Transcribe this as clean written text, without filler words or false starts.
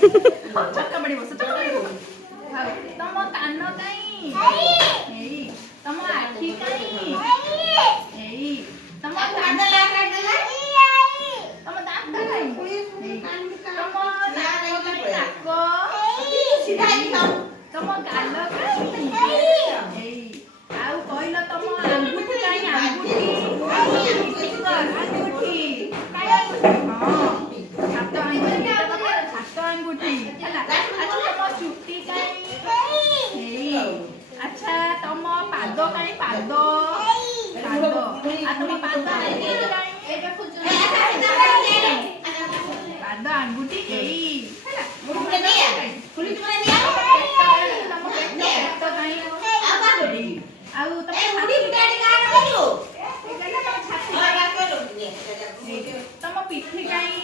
ଚକା ବଡ଼ି ବସ ଚକା ବଡ଼ି ବସ ତମ କାନ କାଇଁ ଏଇ ତମ ଆଖି କାଇଁ ଏଇ ତମ ଦାନ୍ତ ତମ ଦାନ୍ତ କାଇଁ ତମ ନାକ ତମ ଗାଲ କାଇଁ ଏଇ ଆଉ କହିଲ ତମ ଆଙ୍ଗୁଠି କାଇଁ ଆଙ୍ଗୁଠି ଆଙ୍ଗୁଠି କାଇଁ ଆଙ୍ଗୁଠି ହାତ ଆଙ୍ଗୁଠି ହେଲା ତମ ଚୁଟି କାଇଁ ଏଇ ଆଚ୍ଛା ତମ ପାଦ କାଇଁ ପାଦ ତମ ପାଦ ପାଦ ଆଙ୍ଗୁଠି ଏଇ ହେଲା ଆଉ ତମ ପିଠି କାଇଁ